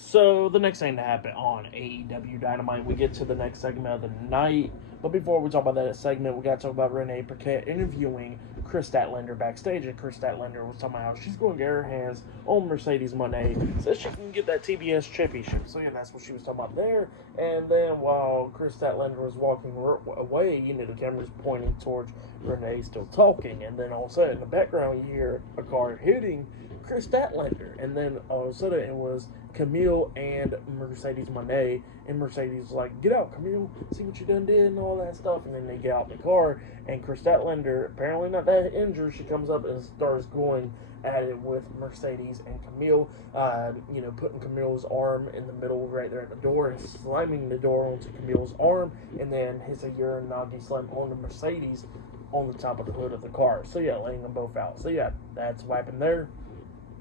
So the next thing to happen on AEW Dynamite, we get to the next segment of the night. But before we talk about that segment, we got to talk about Renee Paquette interviewing Chris Statlander backstage. And Chris Statlander was talking about how she's going to get her hands on Mercedes Moné so she can get that TBS championship. So yeah, that's what she was talking about there. And then while Chris Statlander was walking away, the camera's pointing towards Renee still talking. And then all of a sudden in the background you hear a car hitting Chris Statlander. And then all of a sudden it was Camille and Mercedes Moné, and Mercedes was like, "Get out, Camille, see what you done did," and all that stuff. And then they get out in the car, and Chris Statlander, apparently not that injured, she comes up and starts going at it with Mercedes and Camille, putting Camille's arm in the middle right there at the door and slamming the door onto Camille's arm, and then hits a Uranagi slam onto Mercedes on the top of the hood of the car. So yeah, laying them both out. So yeah, that's what happened there.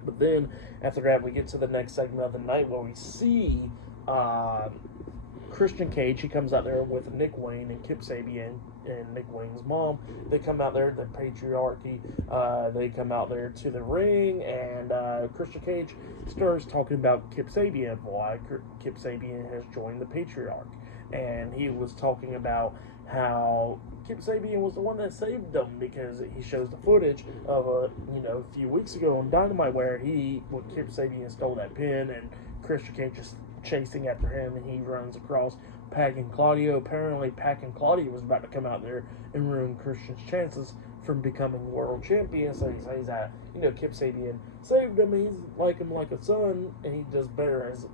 But then, after that, we get to the next segment of the night where we see Christian Cage. He comes out there with Nick Wayne and Kip Sabian and Nick Wayne's mom. They come out there, the patriarchy. They come out there to the ring, and Christian Cage starts talking about Kip Sabian, why Kip Sabian has joined the patriarch. And he was talking about how Kip Sabian was the one that saved them, because he shows the footage of a few weeks ago on Dynamite where Kip Sabian stole that pin and Christian Cage is chasing after him, and he runs across Pac and Claudio. Apparently Pac and Claudio was about to come out there and ruin Christian's chances from becoming world champion. So he says that Kip Sabian saved him. He's like him like a son, and he does better as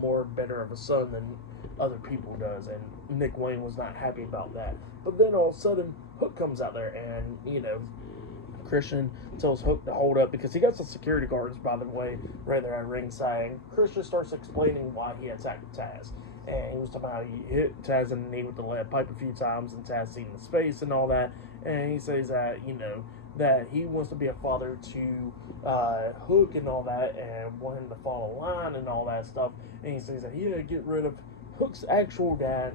more better of a son than other people does. And Nick Wayne was not happy about that. But then all of a sudden Hook comes out there, and Christian tells Hook to hold up because he got some security guards, by the way, right there at ringside. And Christian starts explaining why he attacked Taz. And he was talking about how he hit Taz in the knee with the lead pipe a few times, and Taz seen his face and all that. And he says that, that he wants to be a father to Hook and all that, and want him to follow line and all that stuff. And he says that he had to get rid of Hook's actual dad,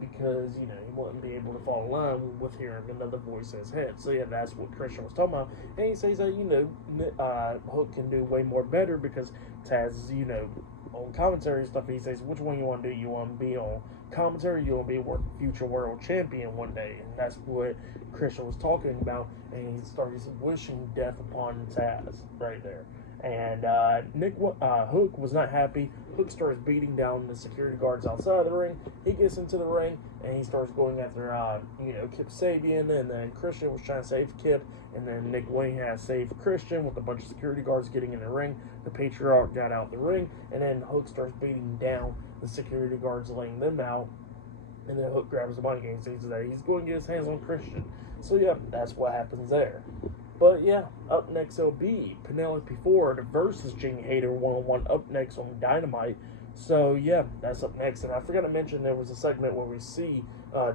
because he wouldn't be able to follow line with hearing another voice in his head. So yeah, that's what Christian was talking about. And he says that Hook can do way more better because Taz is on commentary and stuff. He says, which one you want to do? You want to be on commentary? You want to be a future world champion one day? And that's what Christian was talking about. And he starts wishing death upon Taz right there. And Hook was not happy. Hook starts beating down the security guards outside of the ring. He gets into the ring, and he starts going after, Kip Sabian. And then Christian was trying to save Kip. And then Nick Wayne had saved Christian with a bunch of security guards getting in the ring. The Patriarch got out the ring. And then Hook starts beating down the security guards, laying them out. And then Hook grabs the money and says that he's going to get his hands on Christian. So, yeah, that's what happens there. But yeah, up next it'll be Penelope Ford versus Jamie Hayter one-on-one up next on Dynamite. So yeah, that's up next. And I forgot to mention there was a segment where we see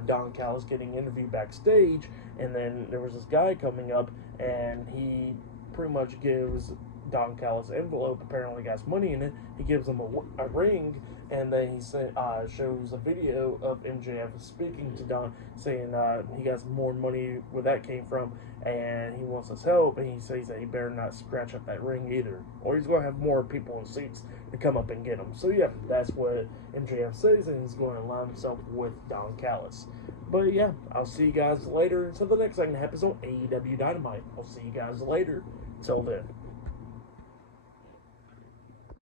Don Callis getting interviewed backstage, and then there was this guy coming up, and he pretty much gives Don Callis' envelope. Apparently got some money in it. He gives him a ring, and then he shows a video of MJF speaking to Don, saying he got some more money where that came from, and he wants his help, and he says that he better not scratch up that ring either, or he's going to have more people in seats to come up and get him. So yeah, that's what MJF says, and he's going to align himself with Don Callis. But yeah, I'll see you guys later until the next segment happens on AEW Dynamite. I'll see you guys later. Till then.